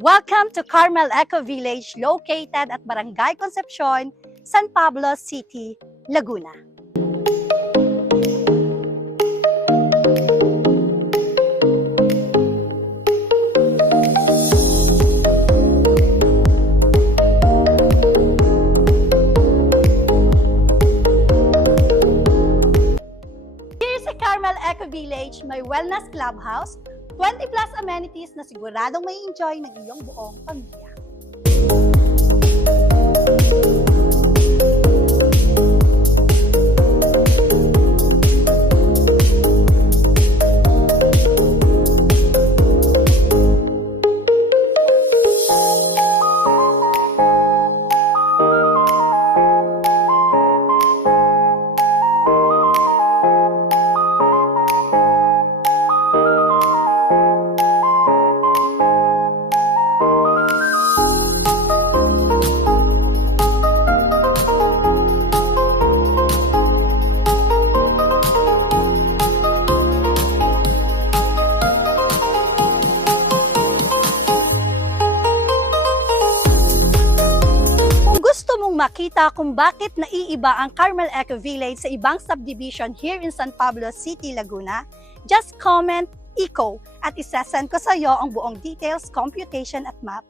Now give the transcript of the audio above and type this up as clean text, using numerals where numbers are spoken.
Welcome to Carmel Eco Village located at Barangay Concepcion, San Pablo City, Laguna. Here sa Carmel Eco Village, may wellness clubhouse, 20 plus amenities na siguradong may enjoy ng iyong buong pamilya. Makita kung bakit naiiba ang Carmel Eco Village sa ibang subdivision here in San Pablo City, Laguna, just comment ECO at isasend ko sa iyo ang buong details, computation at map